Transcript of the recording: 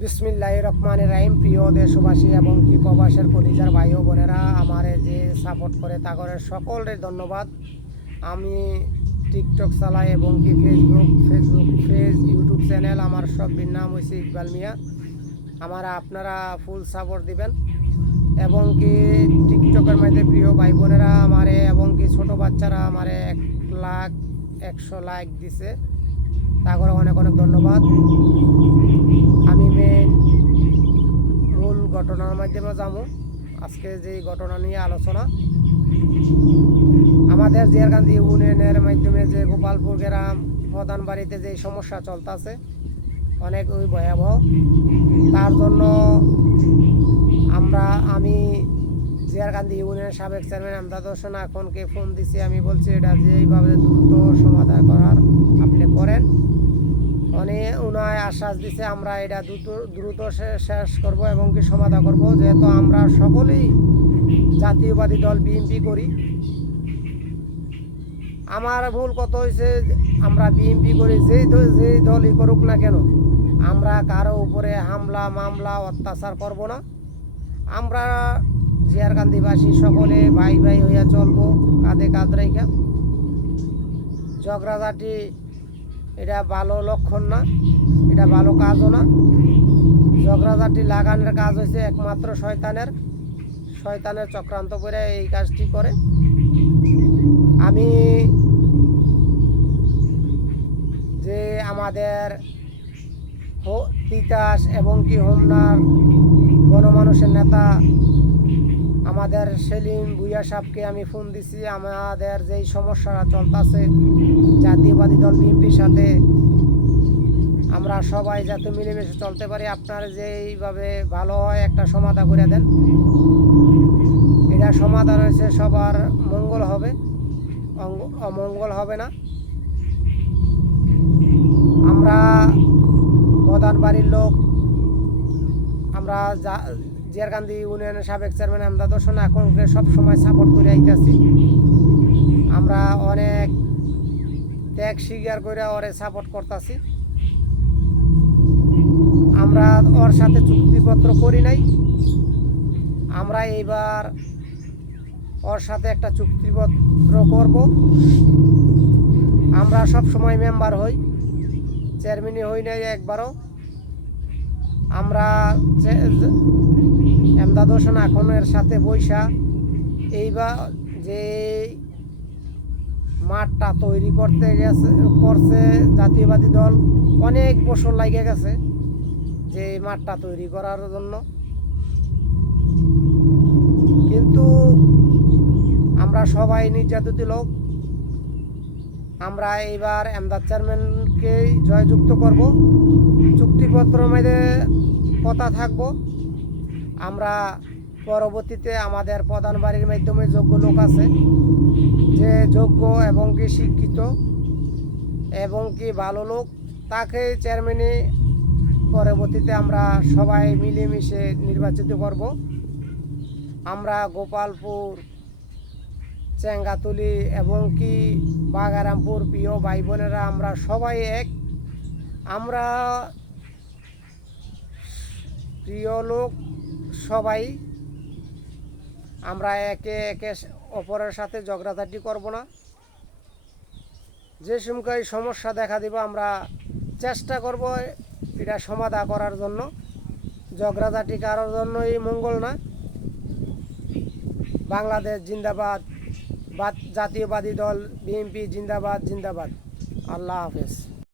বিসমিল্লাহির রহমানির রহিম। প্রিয় দেশবাসী এবং কি প্রবাসের কলিজার ভাই ও বোনেরা, আমারে যে সাপোর্ট করে তাগরের সকলের ধন্যবাদ। আমি টিকটক চালাই এবং কি ফেস ইউটিউব চ্যানেল আমার সব নাম হয়েছে ইকবাল মিয়া। আপনারা ফুল সাপোর্ট দিবেন এবং কি টিকটকের মধ্যে প্রিয় ভাই বোনেরা আমারে এবং কি ছোটো বাচ্চারা আমারে 1,00,100 লাইক দিছে, তাগরে অনেক অনেক ধন্যবাদ। আমি মূল ঘটনার মাধ্যমে যাবো। আজকে যে ঘটনা নিয়ে আলোচনা, আমাদের জিয়ারকান্দি ইউনিয়নের মাধ্যমে যে গোপালপুর গ্রাম প্রধান বাড়িতে যে সমস্যা চলতেছে অনেক ভয়াবহ, তার জন্য আমি জিয়ারকান্দি ইউনিয়নের সাবেক চেয়ারম্যান আমদাদ হোসেন এখনকে ফোন দিছি। আমি বলছি এটা যেইভাবে দ্রুত সমাধান করার আপনি করেন। উনায় আশ্বাস দিছে আমরা এটা দ্রুত শেষ করব এবং কি সমাধান করব। যেহেতু আমরা সকলেই জাতীয়বাদী দল বিএনপি করি, আমার মূল কথা হয়েছে আমরা বিএনপি করি, যেই দলই করুক না কেন আমরা কারো উপরে হামলা মামলা অত্যাচার করব না। আমরা জিয়ারকান্দিবাসী সকলে ভাই ভাই হইয়া চলবো, কাঁধে কাঁধ রেখা। ঝগড়াঝাটি এটা ভালো লক্ষণ না, এটা ভালো কাজও না। ঝগড়াঝাটি লাগানোর কাজ হয়েছে একমাত্র শয়তানের চক্রান্ত করে এই কাজটি করে। আমি যে আমাদের তিতাস এবং কি হোমনার গণমানুষের নেতা আমাদের সেলিম ভুইয়া সাহেবকে আমি ফোন দিছি। আমাদের যেই সমস্যাটা চলতেছে জাতীয়বাদী দল বিএনপির সাথে, আমরা সবাই যাতে মিলেমিশে চলতে পারি, আপনার যেইভাবে ভালো হয় একটা সমাধান করে দেন। এটা সমাধান হয়েছে সবার মঙ্গল হবে, অমঙ্গল হবে না। আমরা প্রধান বাড়ির লোক, আমরা জিয়ারকান্দি ইউনিয়নের সাবেক চেয়ারম্যান আমদাদ হোসেন এখনকে সবসময় সাপোর্ট করে আইতেছি। আমরা অনেক ত্যাগ স্বীকার করে ওরে সাপোর্ট করতেছি। আমরা ওর সাথে চুক্তিপত্র করি নাই, আমরা এইবার ওর সাথে একটা চুক্তিপত্র করব। আমরা সব সময় মেম্বার হই, চেয়ারম্যানই হই নাই একবারও। আমরা আমদাদ হোসেন এখনের সাথে বৈশা এইবার যে মাঠটা তৈরি করছে জাতীয়বাদী দল, অনেক বছর লাগে গেছে যে মাঠটা তৈরি করার জন্য। কিন্তু আমরা সবাই নির্যাতিত লোক, আমরা এইবার আমদাদ চেয়ারম্যানকেই জয়যুক্ত করব। চুক্তিপত্র মধ্যে কথা থাকবো। আমরা পরবর্তীতে আমাদের প্রধান বাড়ির মাধ্যমে যোগ্য লোক আছে, যে যোগ্য এবং কি শিক্ষিত এবং কি ভালো লোক, তাকে চেয়ারম্যানে পরবর্তীতে আমরা সবাই মিলেমিশে নির্বাচিত করব। আমরা গোপালপুর, চেঙ্গাতুলি এবং কি বাগারামপুর প্রিয় ভাই বোনেরা আমরা সবাই এক। আমরা প্রিয় লোক সবাই, আমরা একে একে অপরের সাথে ঝগড়াঝাটি করব না। যে সময় সমস্যা দেখা দিব আমরা চেষ্টা করব এটা সমাধান করার জন্য। ঝগড়াঝাটি কারোর জন্যই মঙ্গল না। বাংলাদেশ জিন্দাবাদ, জাতীয়বাদী দল বিএনপি জিন্দাবাদ জিন্দাবাদ। আল্লাহ হাফেজ।